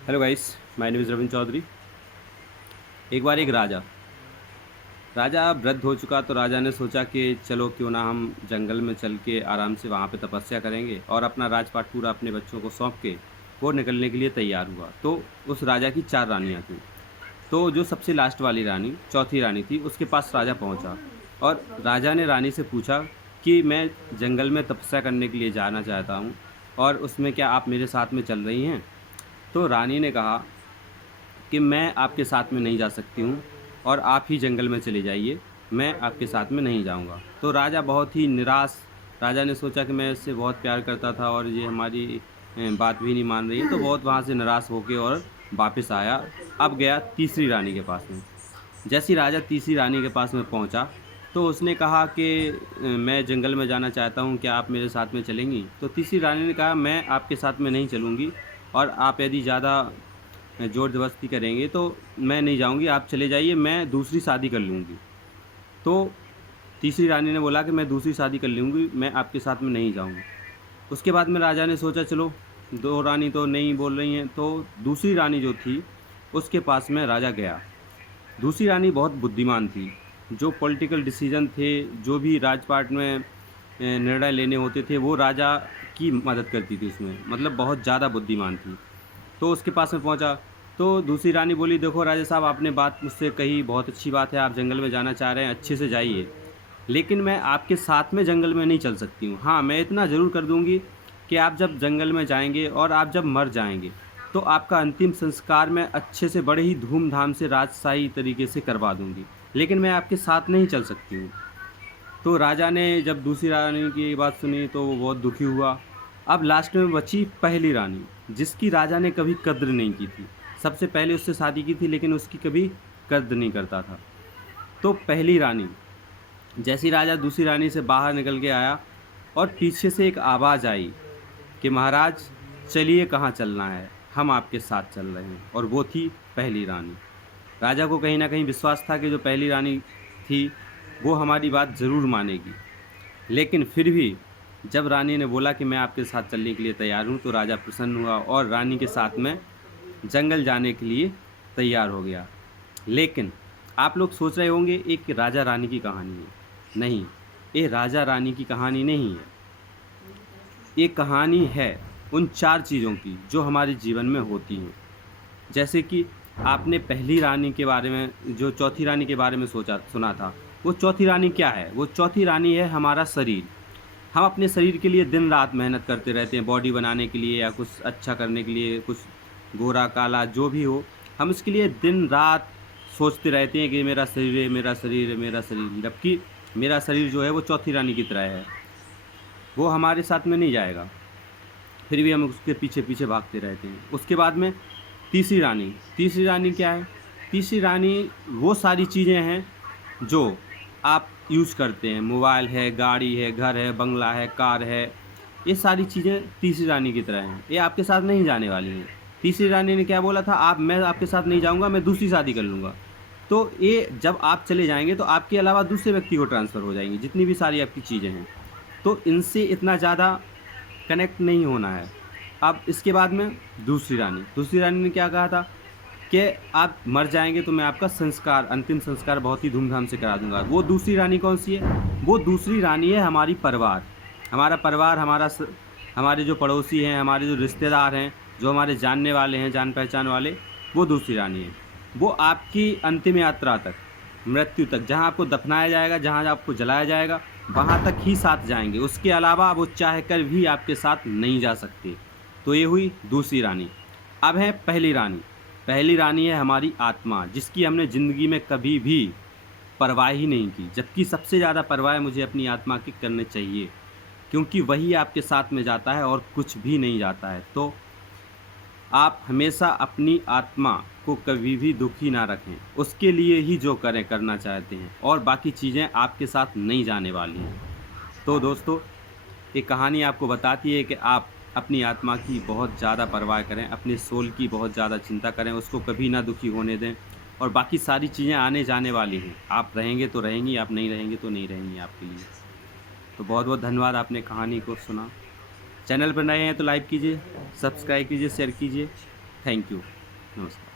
Hello guys, my name is Ravindra Chaudhary. एक बार एक राजा राजा वृद्ध हो चुका, तो राजा ने सोचा कि चलो क्यों ना हम जंगल में चल के आराम से वहाँ पे तपस्या करेंगे, और अपना राजपाट पूरा अपने बच्चों को सौंप के वो निकलने के लिए तैयार हुआ। तो उस राजा की 4 रानियाँ थीं। तो जो सबसे लास्ट वाली रानी, चौथी रानी थी, उसके पास राजा पहुँचा और राजा ने रानी से पूछा कि मैं जंगल में तपस्या करने के लिए जाना चाहता हूँ, और उसमें क्या आप मेरे साथ में चल रही हैं? तो रानी ने कहा कि मैं आपके साथ में नहीं जा सकती हूँ, और आप ही जंगल में चले जाइए, मैं आपके साथ में नहीं जाऊँगा। तो राजा बहुत ही निराश, राजा ने सोचा कि मैं इससे बहुत प्यार करता था और ये हमारी बात भी नहीं मान रही है, तो बहुत वहाँ से निराश होके और वापस आया। अब गया तीसरी रानी के पास में। जैसे ही राजा तीसरी रानी के पास में पहुँचा, तो उसने कहा कि मैं जंगल में जाना चाहता हूँ, क्या आप मेरे साथ में चलेंगी? तो तीसरी रानी ने कहा, मैं आपके साथ में नहीं चलूँगी, और आप यदि ज़्यादा ज़ोर-ज़बरदस्ती करेंगे तो मैं नहीं जाऊँगी, आप चले जाइए, मैं दूसरी शादी कर लूँगी। तो तीसरी रानी ने बोला कि मैं दूसरी शादी कर लूँगी, मैं आपके साथ में नहीं जाऊँगी। उसके बाद में राजा ने सोचा चलो 2 रानी तो नहीं बोल रही हैं, तो दूसरी रानी जो थी उसके पास में राजा गया। दूसरी रानी बहुत बुद्धिमान थी, जो पॉलिटिकल डिसीज़न थे, जो भी राजपाट में निर्णय लेने होते थे, वो राजा की मदद करती थी उसमें, मतलब बहुत ज़्यादा बुद्धिमान थी। तो उसके पास में पहुँचा, तो दूसरी रानी बोली, देखो राजा साहब, आपने बात मुझसे कही, बहुत अच्छी बात है, आप जंगल में जाना चाह रहे हैं, अच्छे से जाइए। लेकिन मैं आपके साथ में जंगल में नहीं चल सकती हूँ। हाँ, मैं इतना ज़रूर कर दूँगी कि आप जब जंगल में जाएँगे और आप जब मर जाएँगे, तो आपका अंतिम संस्कार मैं अच्छे से बड़े ही धूम-धाम से राजशाही तरीके से करवा दूँगी। लेकिन मैं आपके साथ नहीं चल सकती हूँ। तो राजा ने जब दूसरी रानी की बात सुनी, तो वो बहुत दुखी हुआ। अब लास्ट में बची पहली रानी, जिसकी राजा ने कभी कद्र नहीं की थी। सबसे पहले उससे शादी की थी, लेकिन उसकी कभी कद्र नहीं करता था। तो पहली रानी, जैसे ही राजा दूसरी रानी से बाहर निकल के आया, और पीछे से एक आवाज़ आई कि महाराज चलिए, कहाँ चलना है? हम आपके साथ चल रहे हैं। और वो थी पहली रानी। राजा को कहीं न कहीं विश्वास था कि जो पहली रानी थी, वो हमारी बात ज़रूर मानेगी। लेकिन फिर भी जब रानी ने बोला कि मैं आपके साथ चलने के लिए तैयार हूँ, तो राजा प्रसन्न हुआ और रानी के साथ में जंगल जाने के लिए तैयार हो गया। लेकिन आप लोग सोच रहे होंगे, एक राजा रानी की कहानी है। नहीं, ये राजा रानी की कहानी नहीं है। ये कहानी है उन 4 चीज़ों की जो हमारे जीवन में होती हैं। जैसे कि आपने पहली रानी के बारे में, जो चौथी रानी के बारे में सोचा सुना था, वो चौथी रानी क्या है? वो चौथी रानी है हमारा शरीर। हम अपने शरीर के लिए दिन-रात मेहनत करते रहते हैं, बॉडी बनाने के लिए या कुछ अच्छा करने के लिए, कुछ गोरा-काला जो भी हो, हम इसके लिए दिन-रात सोचते रहते हैं कि मेरा शरीर है, मेरा शरीर है, मेरा शरीर। जबकि मेरा शरीर जो है वो चौथी रानी की तरह है, वो हमारे साथ में नहीं जाएगा, फिर भी हम उसके पीछे-पीछे भागते रहते हैं। उसके बाद में तीसरी रानी क्या है? तीसरी रानी वो सारी चीज़ें हैं जो आप यूज़ करते हैं, मोबाइल है, गाड़ी है, घर है, बंगला है, कार है, ये सारी चीज़ें तीसरी रानी की तरह हैं, ये आपके साथ नहीं जाने वाली हैं। तीसरी रानी ने क्या बोला था, मैं आपके साथ नहीं जाऊँगा, मैं दूसरी शादी कर लूँगा। तो ये जब आप चले जाएँगे, तो आपके अलावा दूसरे व्यक्ति को ट्रांसफ़र हो जाएँगी, जितनी भी सारी आपकी चीज़ें हैं। तो इनसे इतना ज़्यादा कनेक्ट नहीं होना है। अब इसके बाद में दूसरी रानी ने क्या कहा था कि आप मर जाएँगे तो मैं आपका संस्कार, अंतिम संस्कार बहुत ही धूमधाम से करा दूँगा। वो दूसरी रानी कौन-सी है? वो दूसरी रानी है हमारी परिवार। हमारा परिवार, हमारे जो पड़ोसी हैं, हमारे जो रिश्तेदार हैं, जो हमारे जानने वाले हैं, जान-पहचान वाले, वो दूसरी रानी है। वो आपकी अंतिम यात्रा तक, मृत्यु तक, जहाँ आपको दफ़नाया जाएगा, जहाँ आपको जलाया जाएगा, वहाँ तक ही साथ जाएँगे। उसके अलावा वो चाह कर भी आपके साथ नहीं जा सकते। तो ये हुई दूसरी रानी। अब है पहली रानी। पहली रानी है हमारी आत्मा, जिसकी हमने ज़िंदगी में कभी भी परवाह ही नहीं की। जबकि सबसे ज़्यादा परवाह मुझे अपनी आत्मा की करनी चाहिए, क्योंकि वही आपके साथ में जाता है और कुछ भी नहीं जाता है। तो आप हमेशा अपनी आत्मा को कभी भी दुखी ना रखें, उसके लिए ही जो करें करना चाहते हैं, और बाकी चीज़ें आपके साथ नहीं जाने वाली हैं। तो दोस्तों, ये कहानी आपको बताती है कि आप अपनी आत्मा की बहुत ज़्यादा परवाह करें, अपने सोल की बहुत ज़्यादा चिंता करें, उसको कभी ना दुखी होने दें, और बाकी सारी चीज़ें आने जाने वाली हैं। आप रहेंगे तो रहेंगी, आप नहीं रहेंगे तो नहीं रहेंगी आपके लिए। तो बहुत-बहुत धन्यवाद, आपने कहानी को सुना। चैनल पर नए हैं तो लाइक कीजिए, सब्सक्राइब कीजिए, शेयर कीजिए। Thank you. नमस्कार।